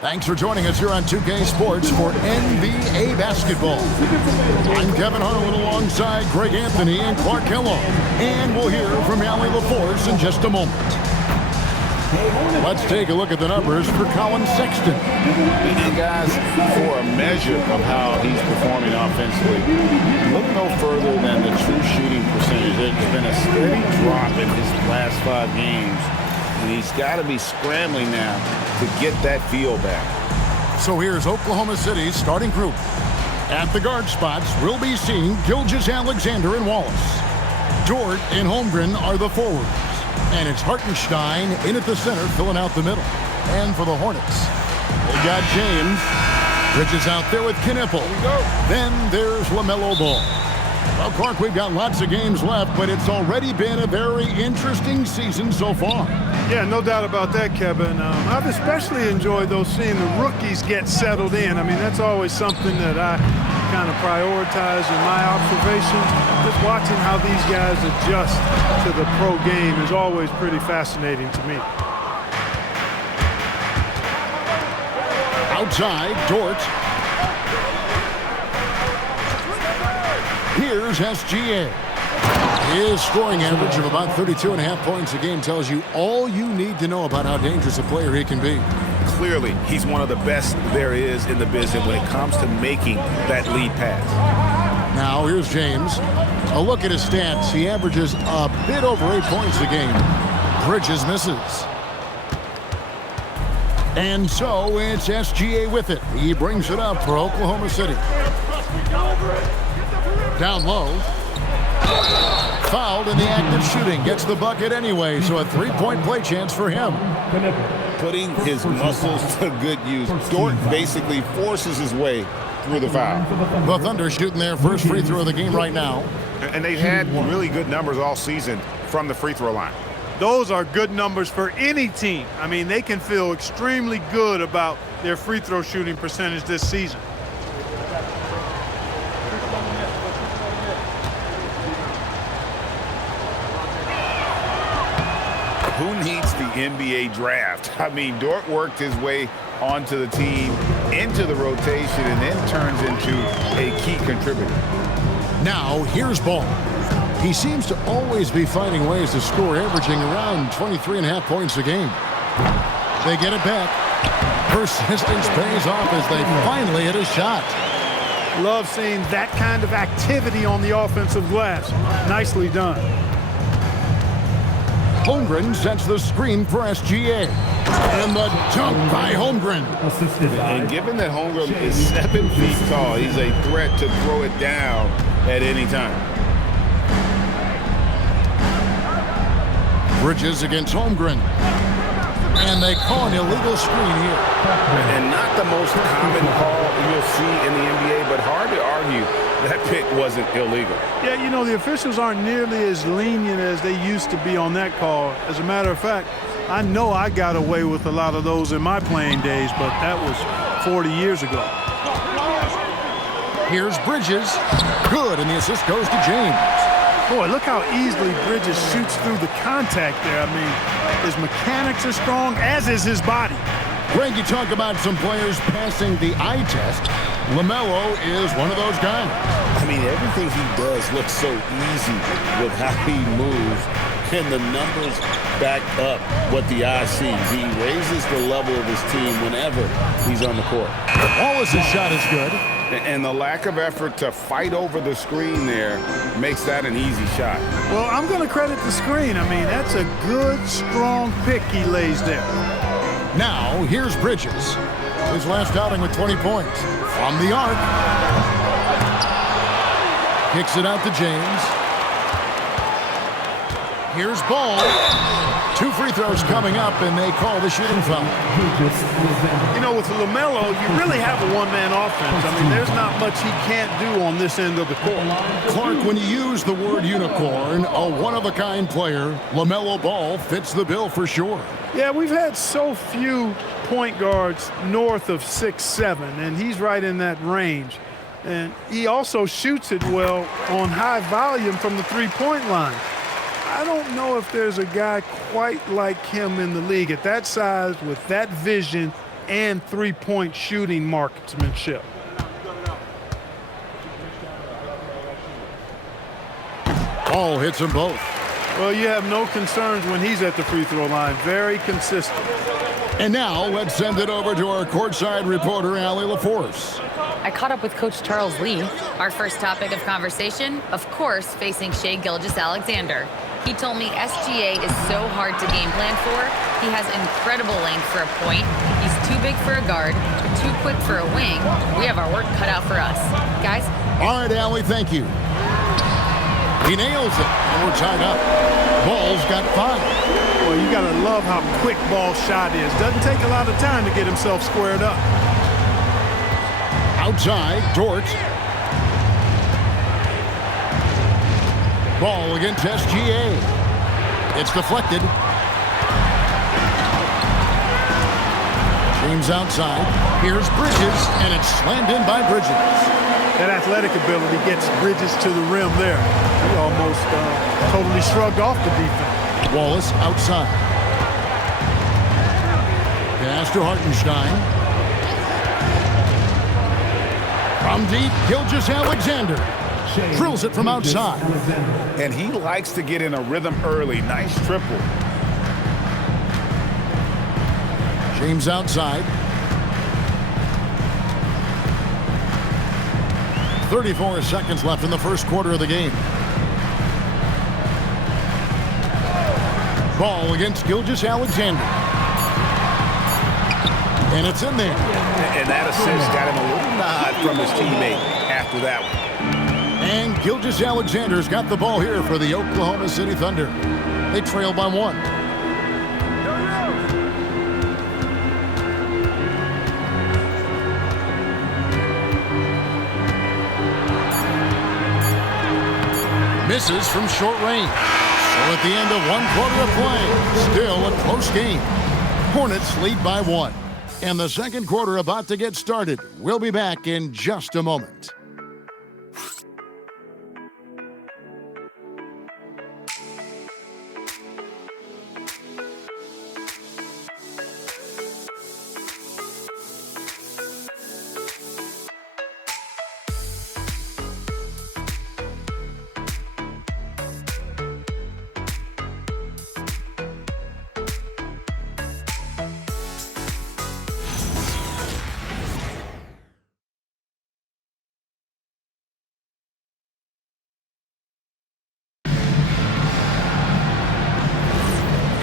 Thanks for joining us here on 2K Sports for NBA basketball. I'm Kevin Harlan alongside Greg Anthony and Clark Kellogg. And we'll hear from Allie LaForce in just a moment. Let's take a look at the numbers for Colin Sexton. And guys, for a measure of how he's performing offensively, look no further than the true shooting percentage. There's been a steady drop in his last 5 games, and he's got to be scrambling now to get that feel back. So here's Oklahoma City's starting group. At the guard spots, we'll be seeing Gilgeous-Alexander and Wallace. Dort and Holmgren are the forwards. And it's Hartenstein in at the center, filling out the middle. And for the Hornets, they got James. Bridges out there with Knipple. Then there's LaMelo Ball. Well, Clark, we've got lots of games left, but it's already been a very interesting season so far. Yeah, no doubt about that, Kevin. I've especially enjoyed seeing the rookies get settled in. I mean, that's always something that I kind of prioritize in my observations. Just watching how these guys adjust to the pro game is always pretty fascinating to me. Outside, Dort. Here's SGA. His scoring average of about 32.5 points a game tells you all you need to know about how dangerous a player he can be. Clearly, he's one of the best there is in the business when it comes to making that lead pass. Now, here's James. A look at his stats. He averages a bit over 8 points a game. Bridges misses. And so it's SGA with it. He brings it up for Oklahoma City. Down low. Fouled in the act of shooting. Gets the bucket anyway, so a 3-point play chance for him. Putting his muscles to good use. Dort basically forces his way through the foul. The Thunder shooting their first free throw of the game right now. And they've had really good numbers all season from the free throw line. Those are good numbers for any team. I mean, they can feel extremely good about their free throw shooting percentage this season. Who needs the NBA draft? I mean, Dort worked his way onto the team, into the rotation, and then turns into a key contributor. Now, here's Ball. He seems to always be finding ways to score, averaging around 23.5 points a game. They get it back. Persistence pays off as they finally hit a shot. Love seeing that kind of activity on the offensive glass. Nicely done. Holmgren sets the screen for SGA. And the dunk by Holmgren. And given that Holmgren is 7 feet tall, he's a threat to throw it down at any time. Bridges against Holmgren. And they call an illegal screen here. And not the most common call you'll see in the NBA, but hard to argue that pick wasn't illegal. Yeah, you know, the officials aren't nearly as lenient as they used to be on that call. As a matter of fact, I know I got away with a lot of those in my playing days, but that was 40 years ago. Here's Bridges. Good, and the assist goes to James. Boy, look how easily Bridges shoots through the contact there. I mean, his mechanics are strong, as is his body. Greg, you talk about some players passing the eye test. LaMelo is one of those guys. I mean, everything he does looks so easy with how he moves, and the numbers back up what the eye sees. He raises the level of his team whenever he's on the court. Wallace's shot is good. And the lack of effort to fight over the screen there makes that an easy shot. Well, I'm going to credit the screen. I mean, that's a good, strong pick he lays there. Now, here's Bridges. His last outing with 20 points. From the arc. Kicks it out to James. Here's Ball. 2 free throws coming up, and they call the shooting foul. You know, with LaMelo, you really have a one-man offense. I mean, there's not much he can't do on this end of the court. Clark, when you use the word unicorn, a one-of-a-kind player, LaMelo Ball fits the bill for sure. Yeah, we've had so few point guards north of 6'7", and he's right in that range. And he also shoots it well on high volume from the three-point line. I don't know if there's a guy quite like him in the league at that size with that vision and three-point shooting marksmanship. Ball hits them both. Well, you have no concerns when he's at the free throw line. Very consistent. And now let's send it over to our courtside reporter, Allie LaForce. I caught up with Coach Charles Lee. Our first topic of conversation, of course, facing Shai Gilgeous-Alexander. He told me SGA is so hard to game plan for. He has incredible length for a point. He's too big for a guard, too quick for a wing. We have our work cut out for us. Guys? All right, Allie, thank you. He nails it, and we're tied up. Ball's got 5. Well, you got to love how quick Ball's shot is. Doesn't take a lot of time to get himself squared up. Outside, Dort. Ball against SGA. It's deflected. James outside. Here's Bridges, and it's slammed in by Bridges. That athletic ability gets Bridges to the rim there. He almost totally shrugged off the defense. Wallace outside. Pass to Hartenstein. From deep, Gilgeous-Alexander drills it from outside. And he likes to get in a rhythm early. Nice triple. James outside. 34 seconds left in the first quarter of the game. Ball against Gilgeous-Alexander. And it's in there. And that assist got him a little nod from his teammate after that one. And Gilgeous-Alexander's got the ball here for the Oklahoma City Thunder. They trail by 1. Misses from short range. So at the end of 1 quarter of play, still a close game. Hornets lead by 1. And the second quarter about to get started. We'll be back in just a moment.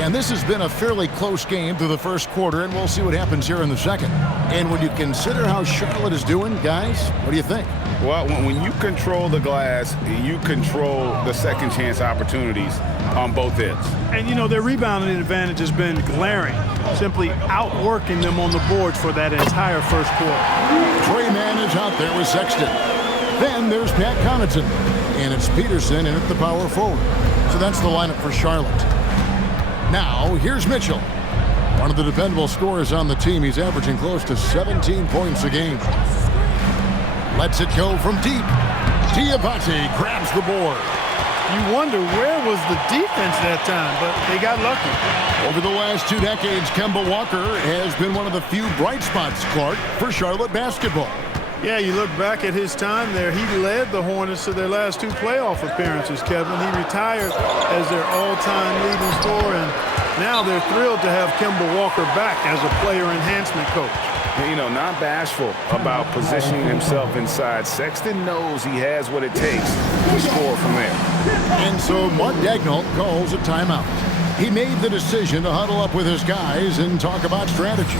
And this has been a fairly close game through the first quarter, and we'll see what happens here in the second. And when you consider how Charlotte is doing, guys, what do you think? Well, when you control the glass, you control the second chance opportunities on both ends. And, you know, their rebounding advantage has been glaring, simply outworking them on the boards for that entire first quarter. Trey Mann is out there with Sexton. Then there's Pat Connaughton, and it's Peterson in at the power forward. So that's the lineup for Charlotte. Now, here's Mitchell. One of the dependable scorers on the team. He's averaging close to 17 points a game. Lets it go from deep. Diabate grabs the board. You wonder where was the defense that time, but they got lucky. Over the last 2 decades, Kemba Walker has been one of the few bright spots, Clark, for Charlotte basketball. Yeah, you look back at his time there, he led the Hornets to their last 2 playoff appearances, Kevin. He retired as their all-time leading scorer, and now they're thrilled to have Kemba Walker back as a player enhancement coach. You know, not bashful about positioning himself inside. Sexton knows he has what it takes to score from there. And so Mark Daigneault calls a timeout. He made the decision to huddle up with his guys and talk about strategy.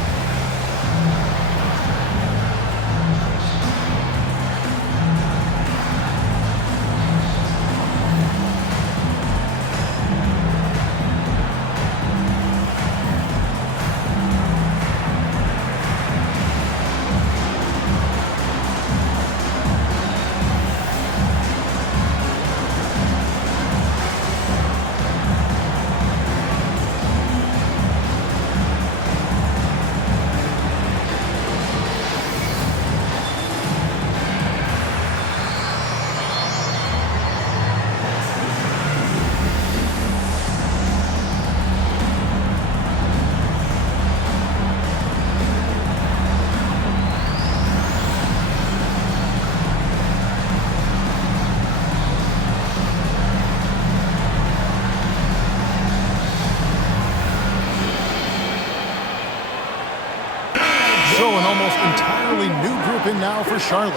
So an almost entirely new group in now for Charlotte.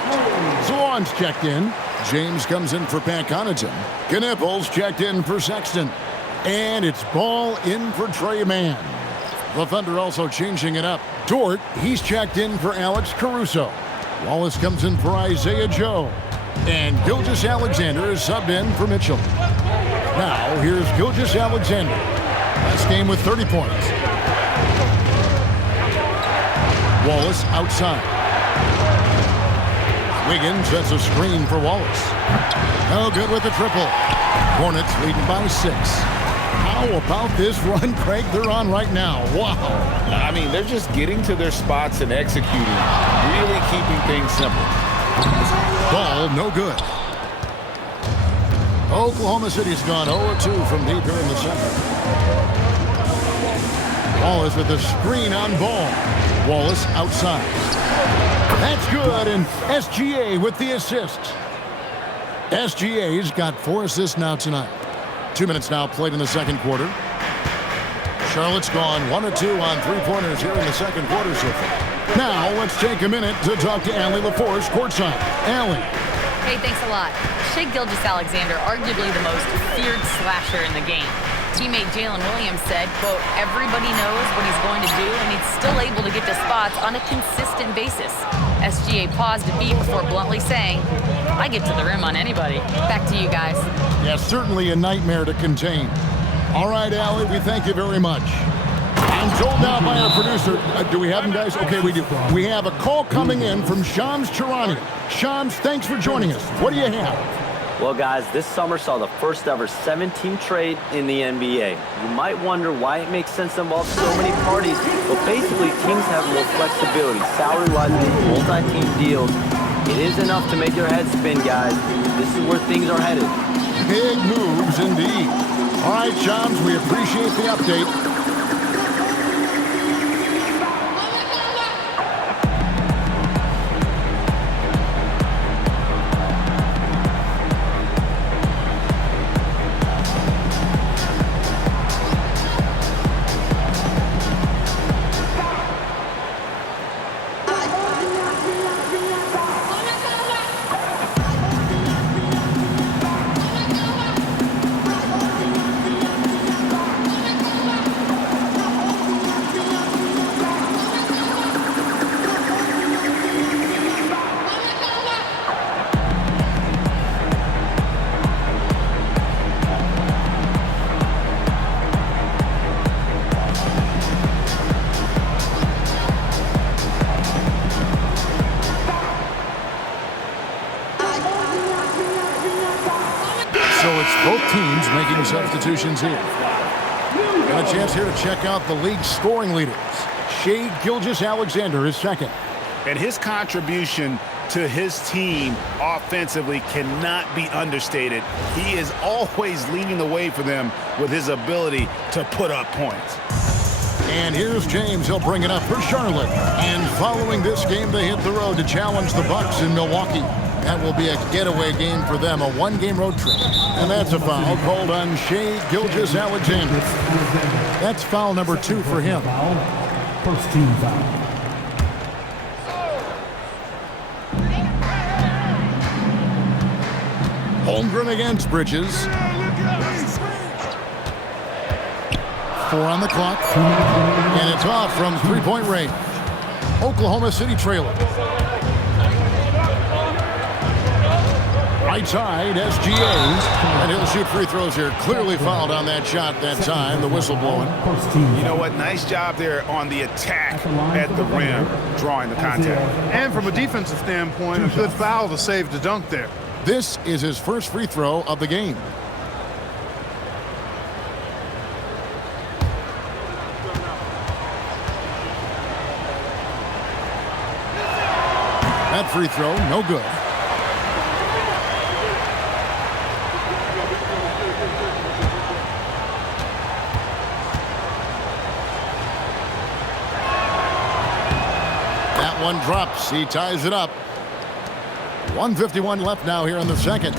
Zawan's checked in. James comes in for Pat Connaughton. Knipples checked in for Sexton. And it's ball in for Trey Mann. The Thunder also changing it up. Dort, he's checked in for Alex Caruso. Wallace comes in for Isaiah Joe. And Gilgeous Alexander is subbed in for Mitchell. Now, here's Gilgeous Alexander. Last game with 30 points. Wallace outside. Wiggins sets a screen for Wallace. No good with the triple. Hornets leading by 6. How about this run, Craig, they're on right now? Wow. I mean, they're just getting to their spots and executing, really keeping things simple. Ball no good. Oklahoma City's gone 0-2 from deep here in the second. Wallace with the screen on ball. Wallace outside. That's good, and SGA with the assist. SGA's got 4 assists now tonight. 2 minutes now played in the second quarter. Charlotte's gone 1-2 on three-pointers here in the second quarter so far. Now let's take a minute to talk to Allie LaForce courtside. Allie. Hey, thanks a lot. Shai Gilgeous-Alexander, arguably the most feared slasher in the game. Teammate Jalen Williams said, quote, everybody knows what he's going to do, and he's still able to get to spots on a consistent basis. SGA paused a beat before bluntly saying, I get to the rim on anybody. Back to you guys. Yeah, certainly a nightmare to contain. All right, Allie, we thank you very much. I'm told now by our producer, do we have him, guys? Okay, we do. We have a call coming in from Shams Charania. Shams, thanks for joining us. What do you have? Well, guys, this summer saw the first ever 7-team trade in the NBA. You might wonder why it makes sense to involve so many parties, but basically teams have more flexibility, salary-wise, with multi-team deals. It is enough to make your head spin, guys. This is where things are headed. Big moves indeed. All right, Shams, we appreciate the update. Both teams making substitutions here. Got a chance here to check out the league's scoring leaders. Shai Gilgeous-Alexander is second. And his contribution to his team offensively cannot be understated. He is always leading the way for them with his ability to put up points. And here's James. He'll bring it up for Charlotte. And following this game, they hit the road to challenge the Bucks in Milwaukee. That will be a getaway game for them, a one-game road trip. And that's a foul called on Shai Gilgeous-Alexander. That's foul number 2 for him. First team foul. Holmgren against Bridges. 4 on the clock. And it's off from three-point range. Oklahoma City trailing. Right side, SGA, and he'll shoot free throws here. Clearly fouled on that shot that time, the whistle blowing. You know what? Nice job there on the attack at the rim, drawing the contact. And from a defensive standpoint, a good foul to save the dunk there. This is his first free throw of the game. That free throw, no good. That one drops. He ties it up. 1:51 left now here in the second.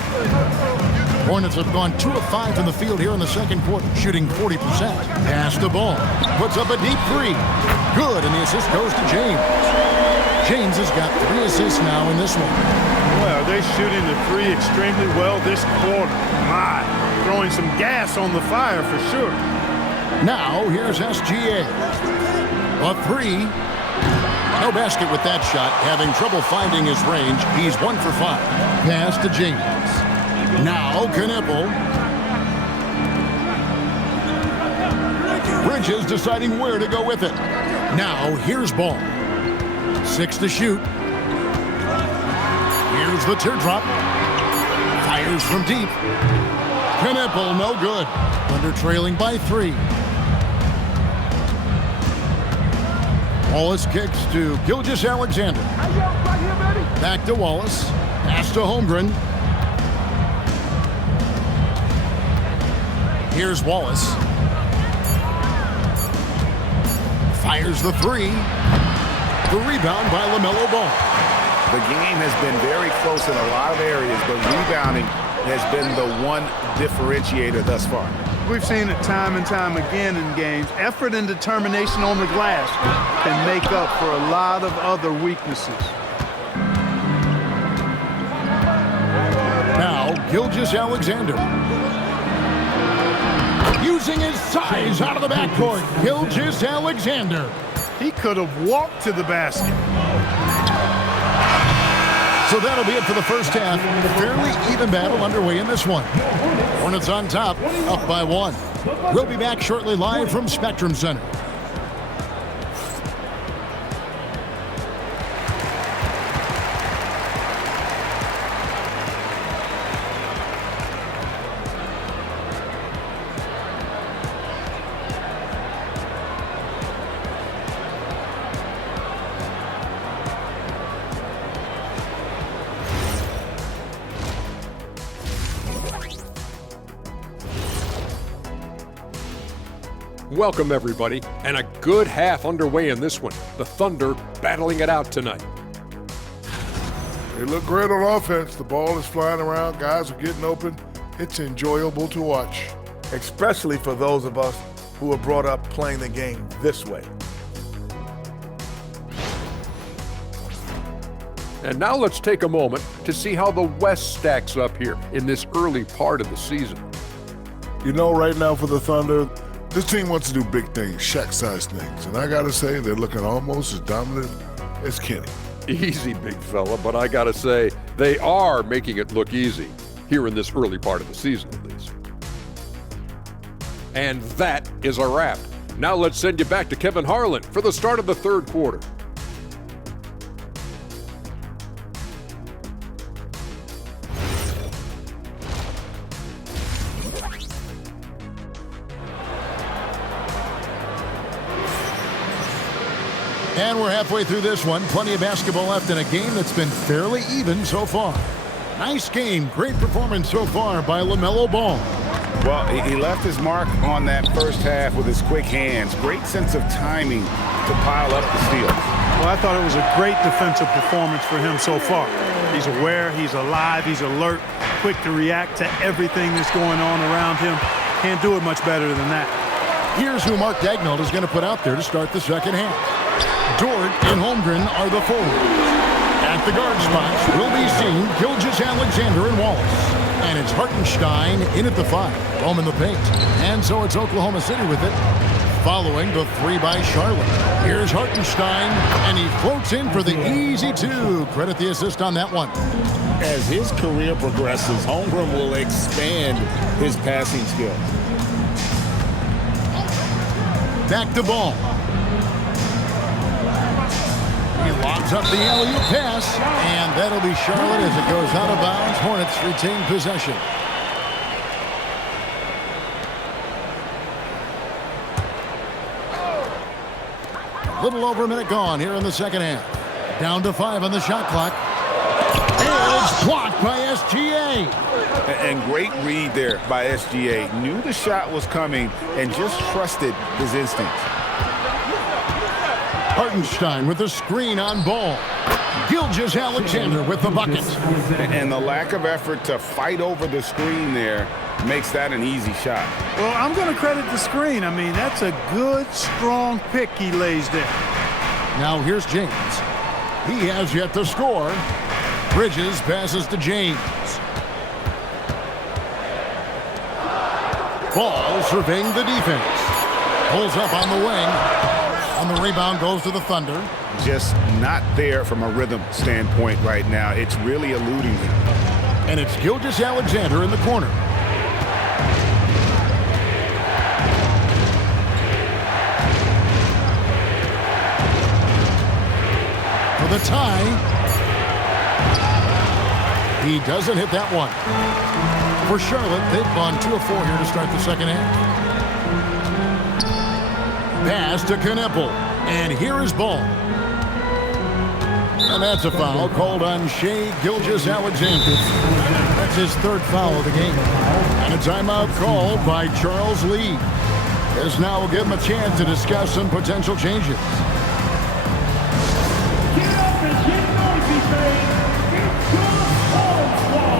Hornets have gone 2 of 5 from the field here in the second quarter, shooting 40%. Pass the ball. Puts up a deep three. Good, and the assist goes to James. James has got 3 assists now in this one. Well, they're shooting the three extremely well this quarter. My, throwing some gas on the fire for sure. Now, here's SGA. A 3. No basket with that shot. Having trouble finding his range. He's 1 for 5. Pass to James. Now, Knippel. Bridges deciding where to go with it. Now, here's Ball. 6 to shoot. Here's the teardrop. Fires from deep. Knippel, no good. Thunder trailing by 3. Wallace kicks to Gilgeous-Alexander. Back to Wallace. Pass to Holmgren. Here's Wallace. Fires the 3. The rebound by LaMelo Ball. The game has been very close in a lot of areas, but rebounding has been the one differentiator thus far. We've seen it time and time again in games. Effort and determination on the glass can make up for a lot of other weaknesses. Now, Gilgeous-Alexander. Using his size out of the backcourt. Gilgeous-Alexander. He could have walked to the basket. So that'll be it for the first half. Fairly even battle underway in this one. Hornets on top, up by 1. We'll be back shortly live from Spectrum Center. Welcome, everybody, and a good half underway in this one. The Thunder battling it out tonight. They look great on offense. The ball is flying around. Guys are getting open. It's enjoyable to watch. Especially for those of us who were brought up playing the game this way. And now let's take a moment to see how the West stacks up here in this early part of the season. You know, right now for the Thunder, this team wants to do big things, Shaq-sized things. And I got to say, they're looking almost as dominant as Kenny. Easy, big fella, but I gotta say, they are making it look easy here in this early part of the season, at least. And that is a wrap. Now let's send you back to Kevin Harlan for the start of the third quarter. And we're halfway through this one. Plenty of basketball left in a game that's been fairly even so far. Nice game. Great performance so far by LaMelo Ball. Well, he left his mark on that first half with his quick hands. Great sense of timing to pile up the steals. Well, I thought it was a great defensive performance for him so far. He's aware, he's alive, he's alert, quick to react to everything that's going on around him. Can't do it much better than that. Here's who Mark Daigneault is going to put out there to start the second half. Dort and Holmgren are the forwards. At the guard spots will be seen Gilgeous-Alexander and Wallace. And it's Hartenstein in at the 5, home in the paint. And so it's Oklahoma City with it, following the 3 by Charlotte. Here's Hartenstein, and he floats in for the easy 2. Credit the assist on that one. As his career progresses, Holmgren will expand his passing skills. Back to Ball. He lobs up the alley-oop pass, and that'll be Charlotte as it goes out of bounds. Hornets retain possession. A little over a minute gone here in the second half. Down to 5 on the shot clock. And it's blocked by SGA. And great read there by SGA. Knew the shot was coming and just trusted his instincts. Hartenstein with the screen on Ball. Gilgeous Alexander with the bucket. And the lack of effort to fight over the screen there makes that an easy shot. Well, I'm going to credit the screen. I mean, that's a good, strong pick he lays there. Now here's James. He has yet to score. Bridges passes to James. Ball surveying the defense. Pulls up on the wing. And the rebound goes to the Thunder. Just not there from a rhythm standpoint right now. It's really eluding him. And it's Gilgeous Alexander in the corner. For the tie. He doesn't hit that one. For Charlotte, they've gone 2 of 4 here to start the second half. Pass to Kneppel. And here is ball. And that's a foul called on Shai Gilgeous-Alexander. That's his 3rd foul of the game. And a timeout called by Charles Lee. This now will give him a chance to discuss some potential changes. Get up and get noisy, fans. It's the Home Squad.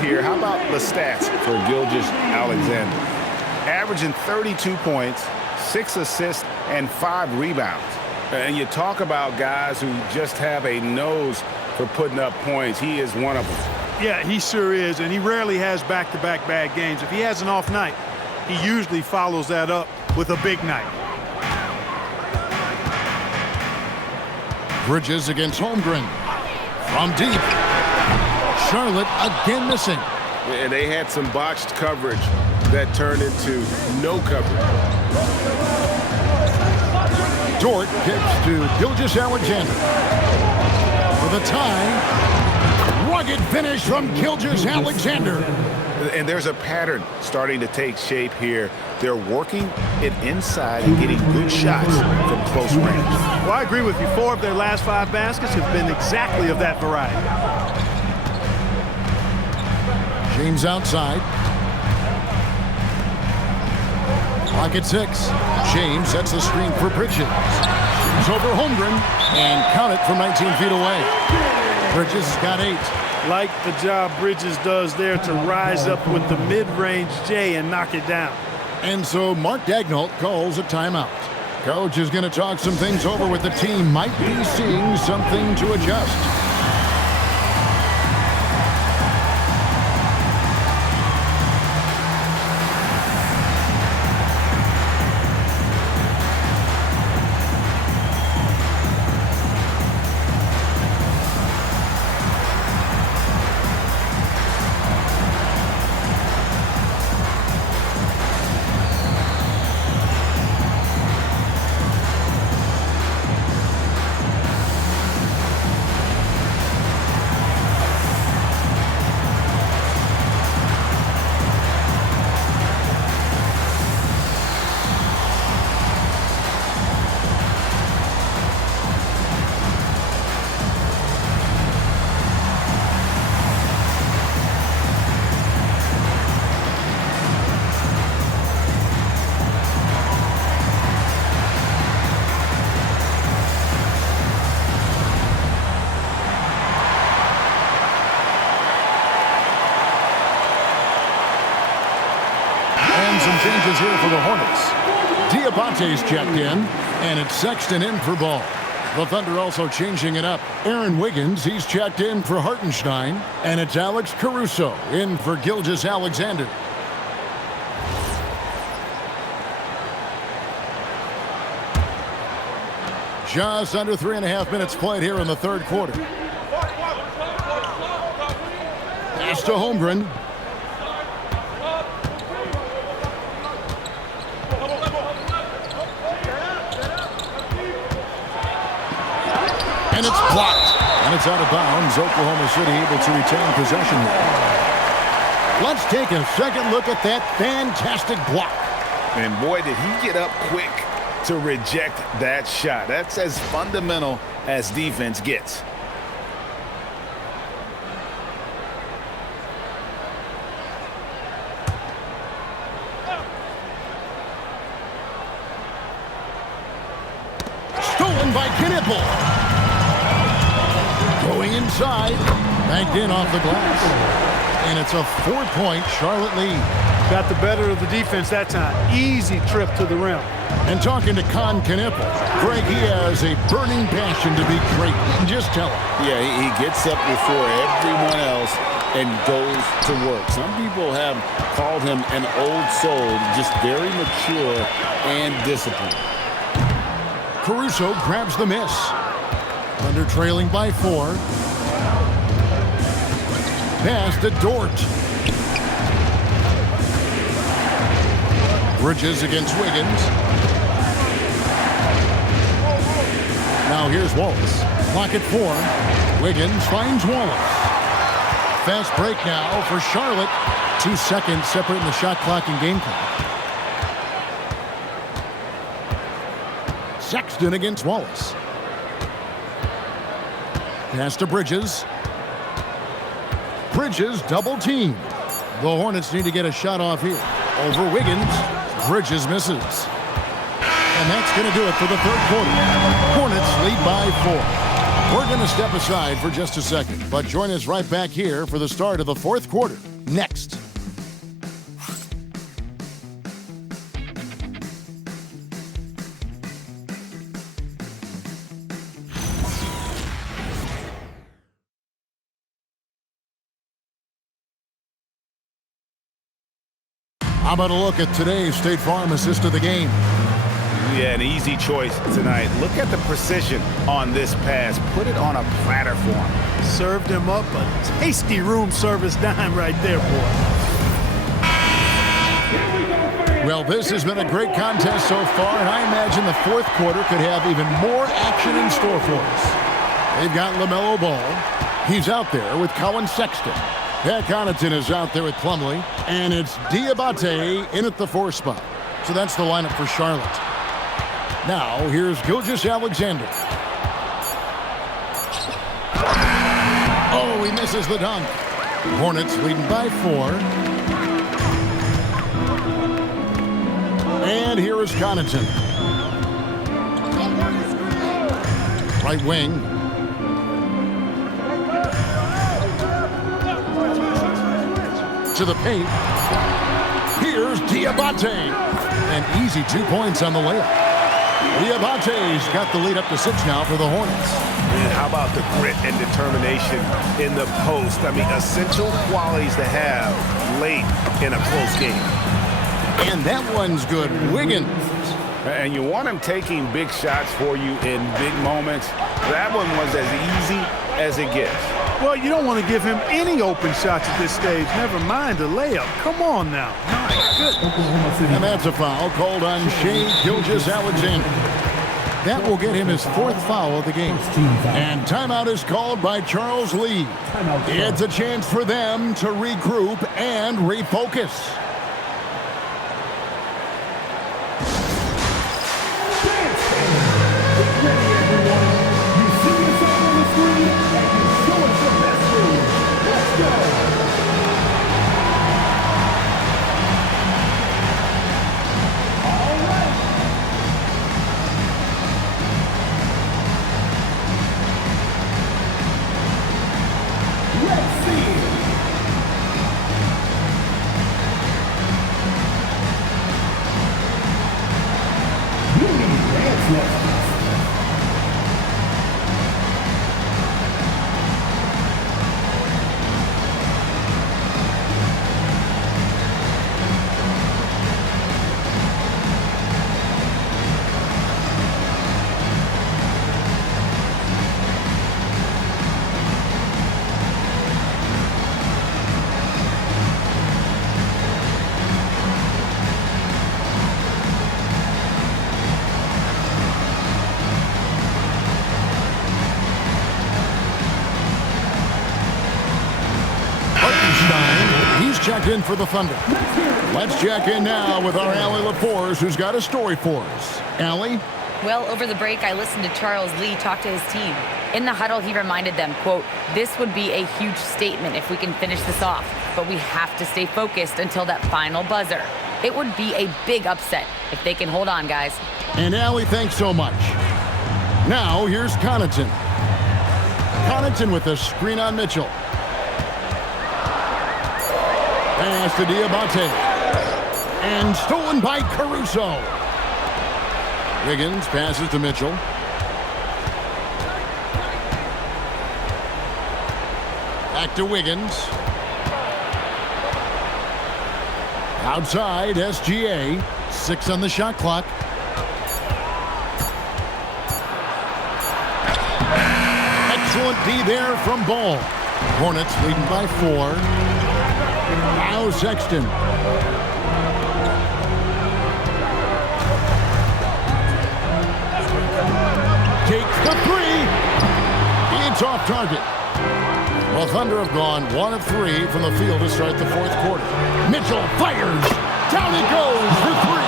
Here, how about the stats for Gilgeous-Alexander? Averaging 32 points, 6 assists, and 5 rebounds. And you talk about guys who just have a nose for putting up points. He is one of them. Yeah, he sure is, and he rarely has back-to-back bad games. If he has an off night, he usually follows that up with a big night. Bridges against Holmgren. From deep. Charlotte again missing. And they had some botched coverage that turned into no coverage. Dort kicks to Gilgeous-Alexander. For the tie. Rugged finish from Gilgeous-Alexander. And there's a pattern starting to take shape here. They're working it inside and getting good shots from close range. Well, I agree with you. 4 of their last 5 baskets have been exactly of that variety. James outside. Clock at 6. James sets the screen for Bridges. He's over Holmgren and count it from 19 feet away. Bridges has got 8. Like the job Bridges does there to rise up with the mid-range J and knock it down. And so Mark Daigneault calls a timeout. Coach is going to talk some things over with the team. Might be seeing something to adjust. Some changes here for the Hornets. Diabate's checked in, and it's Sexton in for Ball. The Thunder also changing it up. Aaron Wiggins, he's checked in for Hartenstein, and it's Alex Caruso in for Gilgeous-Alexander. Just under 3.5 minutes played here in the third quarter. Pass to Holmgren. And it's blocked. And it's out of bounds. Oklahoma City able to retain possession. Let's take a second look at that fantastic block. And boy, did he get up quick to reject that shot. That's as fundamental as defense gets. Stolen by Knipple. Going inside. Banked in off the glass. And it's a 4-point Charlotte lead. Got the better of the defense that time. Easy trip to the rim. And talking to Con Knipple, Greg, he has a burning passion to be great. Just tell him. Yeah, he gets up before everyone else and goes to work. Some people have called him an old soul, just very mature and disciplined. Caruso grabs the miss. Thunder trailing by 4. Pass to Dort. Bridges against Wiggins. Now here's Wallace. Clock at 4. Wiggins finds Wallace. Fast break now for Charlotte. 2 seconds separating the shot clock and game clock. Sexton against Wallace. Pass to Bridges. Bridges double team. The Hornets need to get a shot off here. Over Wiggins. Bridges misses. And that's going to do it for the third quarter. Hornets lead by 4. We're going to step aside for just a second, but join us right back here for the start of the fourth quarter. Next. How about a look at today's State Farm assist of the game? Yeah, an easy choice tonight. Look at the precision on this pass. Put it on a platter for him. Served him up a tasty room service dime right there, boy. Well, this has been a great contest so far, and I imagine the fourth quarter could have even more action in store for us. They've got LaMelo Ball. He's out there with Colin Sexton. Pat Connaughton is out there with Plumlee, and it's Diabate in at the 4 spot. So that's the lineup for Charlotte. Now, here's Gilgeous-Alexander. Oh, he misses the dunk. Hornets leading by 4. And here is Connaughton. Right wing. To the paint. Here's Diabate. An easy 2 points on the layup. Diabate's got the lead up to 6 now for the Hornets. And how about the grit and determination in the post? I mean, essential qualities to have late in a close game. And that one's good. Wiggins. And you want him taking big shots for you in big moments. That one was as easy as it gets. Well, you don't want to give him any open shots at this stage. Never mind a layup. Come on now. My goodness. And that's a foul called on Shai Gilgeous-Alexander. That will get him his 4th foul of the game. And timeout is called by Charles Lee. It's a chance for them to regroup and refocus. He's checked in for the Thunder. Let's check in now with our Allie LaForce, who's got a story for us. Allie? Well, over the break, I listened to Charles Lee talk to his team. In the huddle, he reminded them, quote, "This would be a huge statement if we can finish this off, but we have to stay focused until that final buzzer. It would be a big upset if they can hold on, guys." And Allie, thanks so much. Now, here's Connaughton. Connaughton with a screen on Mitchell. Pass to Diabate. And stolen by Caruso. Wiggins passes to Mitchell. Back to Wiggins. Outside, SGA. 6 on the shot clock. Excellent D there from Ball. Hornets leading by 4. Now Sexton. Takes the 3. It's off target. Well, Thunder have gone 1 of 3 from the field to start the 4th quarter. Mitchell fires. Down it goes for 3.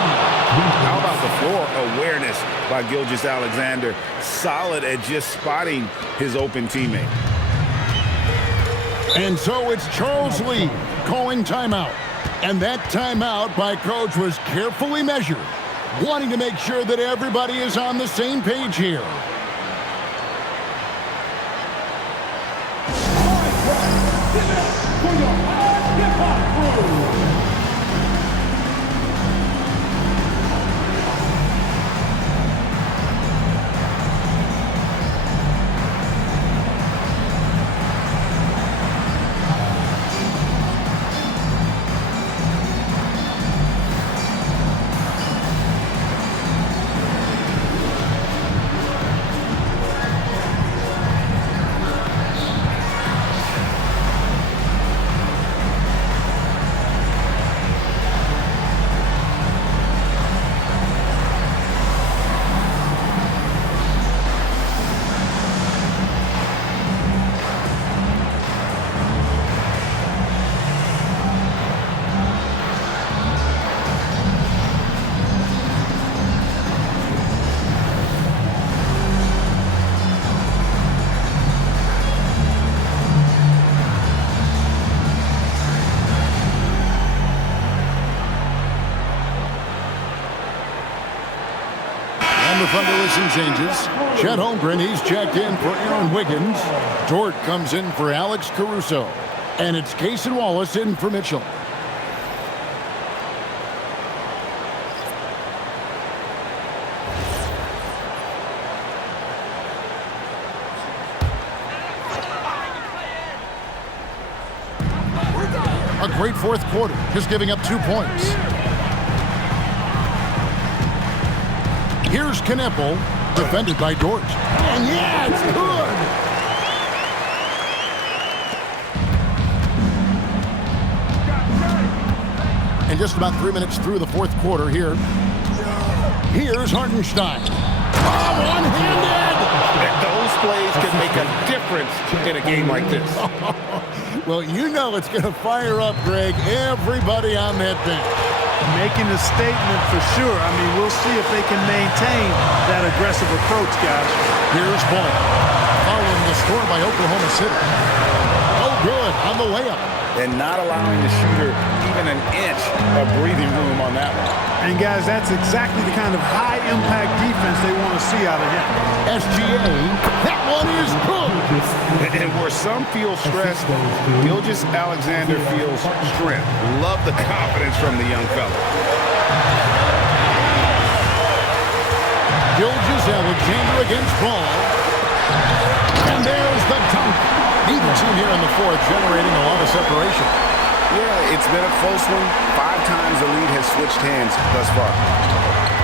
How about the floor awareness by Gilgeous-Alexander? Solid at just spotting his open teammate. And so it's Charles Lee calling timeout. And that timeout by Coach was carefully measured, wanting to make sure that everybody is on the same page here. The Thunder with some changes. Chet Holmgren, he's checked in for Aaron Wiggins. Dort comes in for Alex Caruso. And it's Cason Wallace in for Mitchell. A great 4th quarter, just giving up 2 points. Here's Kneppel, defended by Dort. And yeah, it's good! And just about 3 minutes through the 4th quarter here. Here's Hartenstein. Oh, one-handed! Those plays can make a difference in a game like this. Well, you know it's going to fire up, Greg, everybody on that bench. Making a statement for sure. I mean, we'll see if they can maintain that aggressive approach, guys. Here's Ball. Following the score by Oklahoma City. Oh, good on the layup. And not allowing the shooter even an inch of breathing room on that one. And, guys, that's exactly the kind of high-impact defense they want to see out of him. SGA, that one is good. And where some feel stressed, Gilgeous-Alexander feels strength. Love the confidence from the young fella. Gilgeous Alexander against Ball. And there's the dunk. Neither team here in the fourth generating a lot of separation. Yeah, it's been a close one. 5 times the lead has switched hands thus far.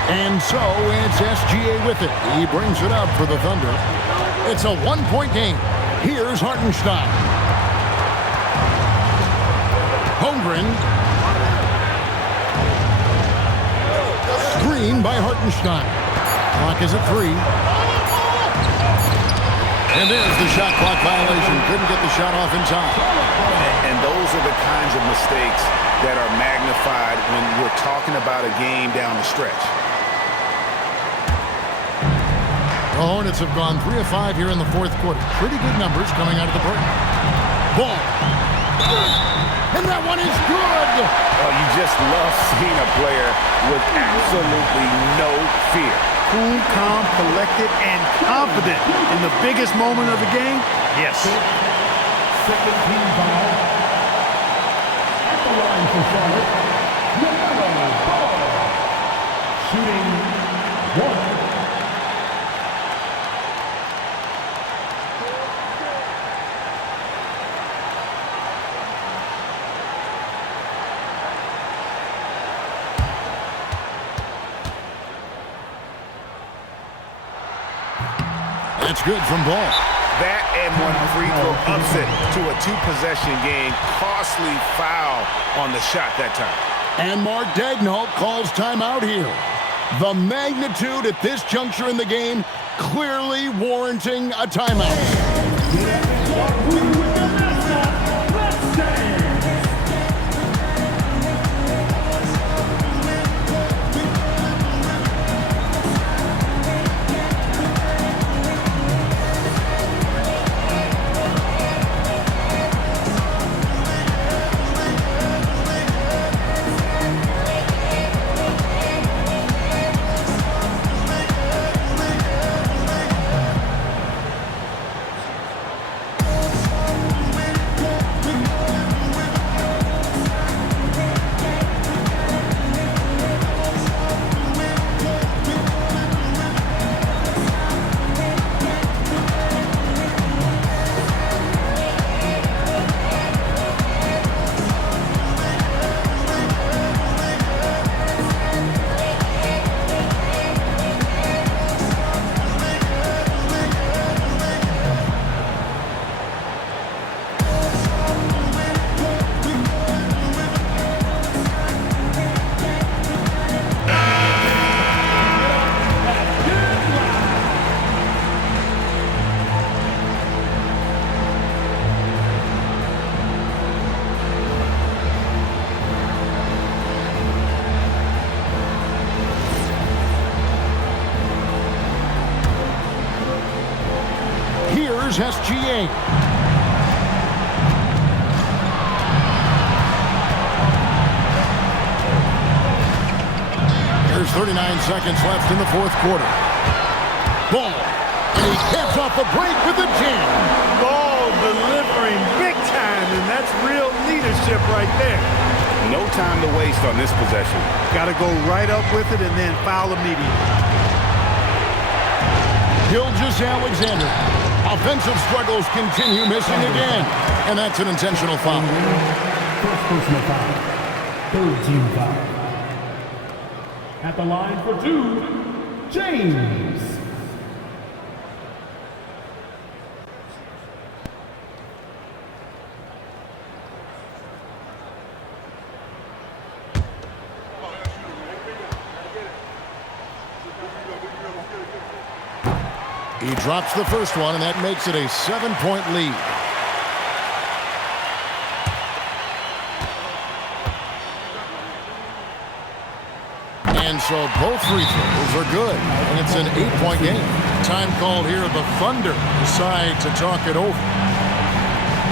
And so it's SGA with it. He brings it up for the Thunder. It's a 1-point game. Here's Hartenstein. Holmgren. Screen by Hartenstein. Clock is at 3. And there's the shot clock violation. Couldn't get the shot off in time. And those are the kinds of mistakes that are magnified when we're talking about a game down the stretch. The Hornets have gone 3 of 5 here in the fourth quarter. Pretty good numbers coming out of the break. Ball. And that one is good. Oh, you just love seeing a player with absolutely no fear. Cool, calm, collected, and confident in the biggest moment of the game. Yes. Second team foul. At the line for Charlotte, LaMelo Ball. Shooting 1. That's good from Ball. That and one free throw ups it to a 2-possession game. Costly foul on the shot that time. And Mark Daigneault calls timeout here. The magnitude at this juncture in the game clearly warranting a timeout. Here's SGA. There's 39 seconds left in the fourth quarter. Ball. And he caps off the break with a jam. Ball delivering big time, and that's real leadership right there. No time to waste on this possession. Got to go right up with it and then foul immediately. Gilgeous Alexander. Offensive struggles continue, missing again. And that's an intentional foul. First personal foul. Third team foul. At the line for 2, James. He drops the first one, and that makes it a 7-point lead. And so both free throws are good, and it's an 8-point game. Time called here. The Thunder decide to talk it over.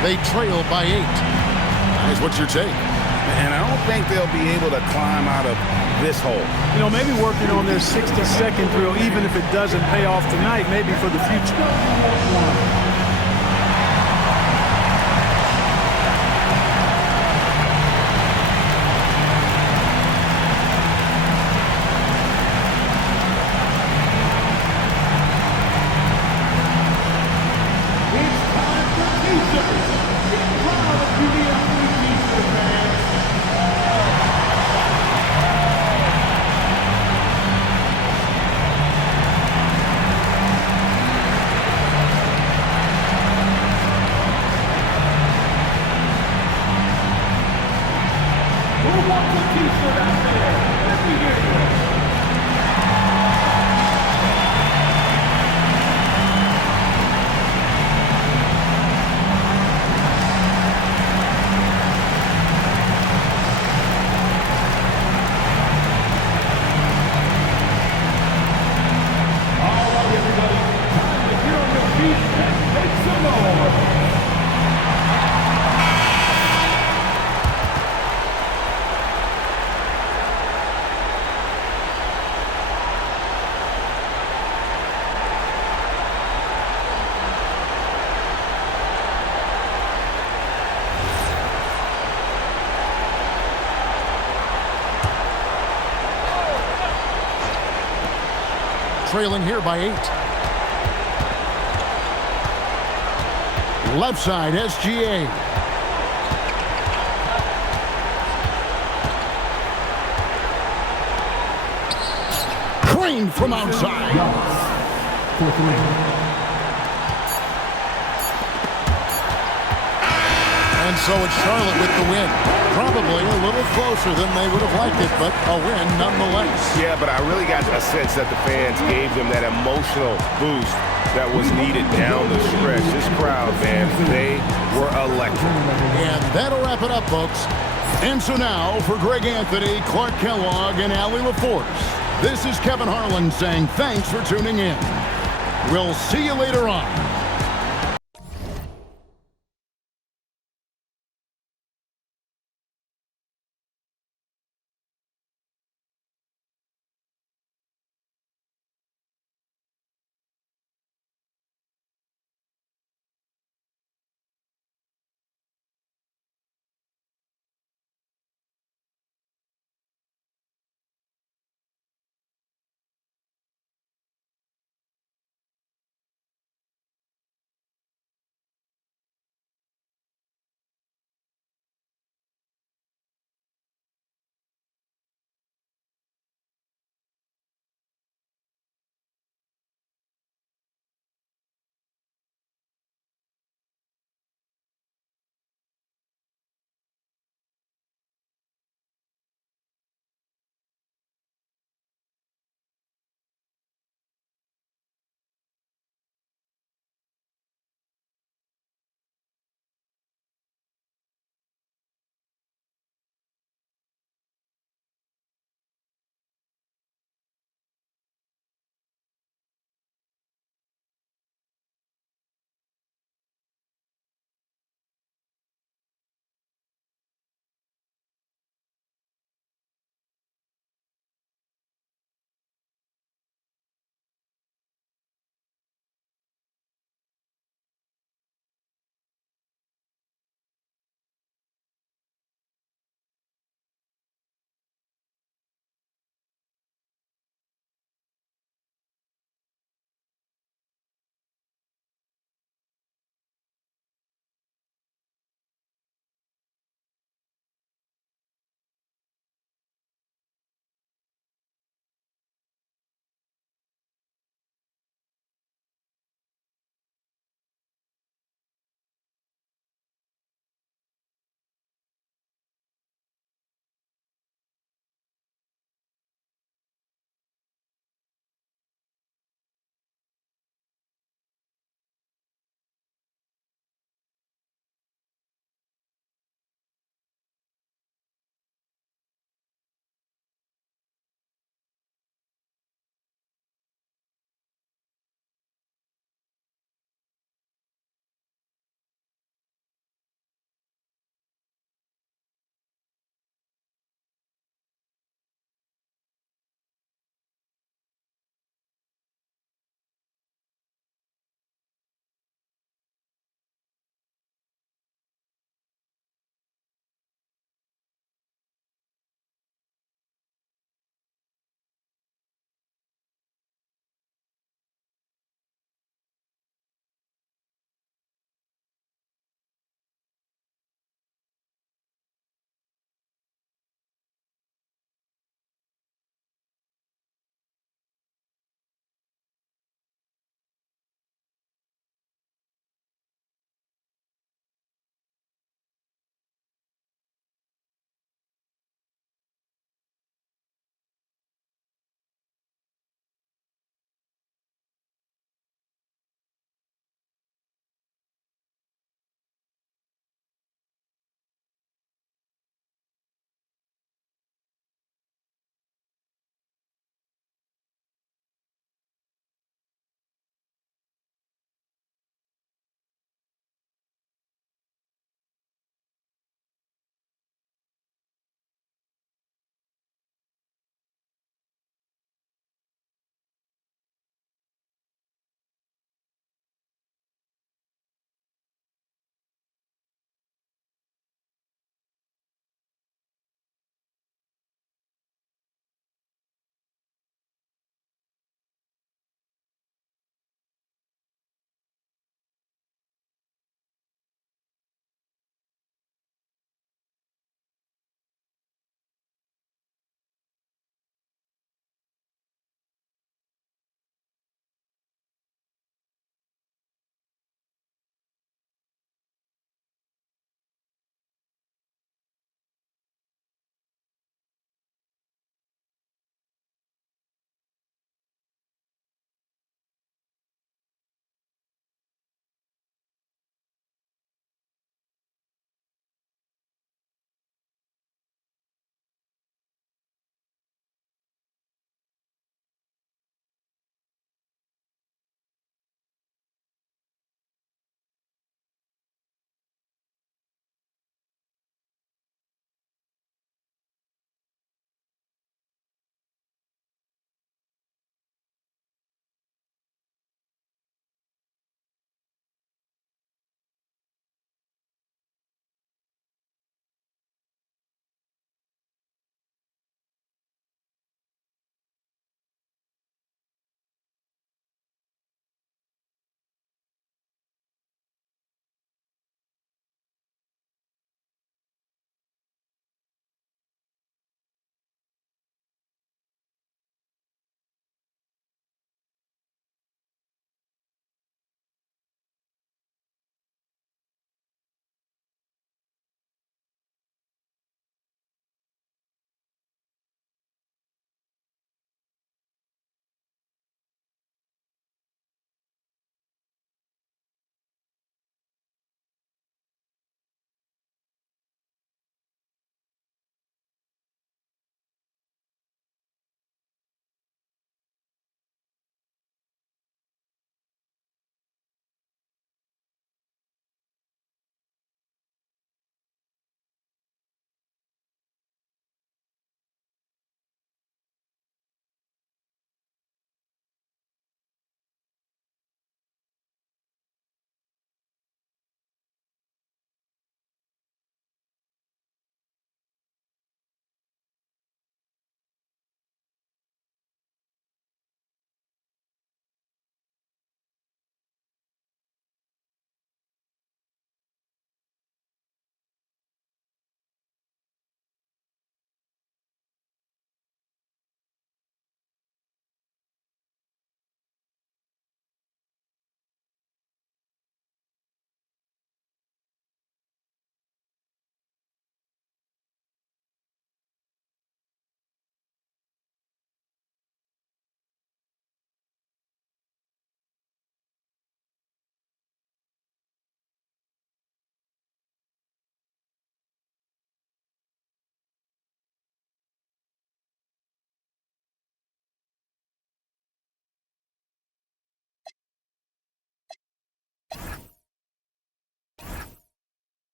They trail by 8. Guys, what's your take? And I don't think they'll be able to climb out of this hole. You know, maybe working on their 60-second drill, even if it doesn't pay off tonight, maybe for the future. trailing here by 8. Left side, SGA. Crane from outside. And so it's Charlotte with the win. Probably a little closer than they would have liked it, but a win nonetheless. Yeah, but I really got a sense that the fans gave them that emotional boost that was needed down the stretch. This crowd, man, they were electric. And that'll wrap it up, folks. And so now, for Greg Anthony, Clark Kellogg, and Allie LaForce, this is Kevin Harlan saying thanks for tuning in. We'll see you later on.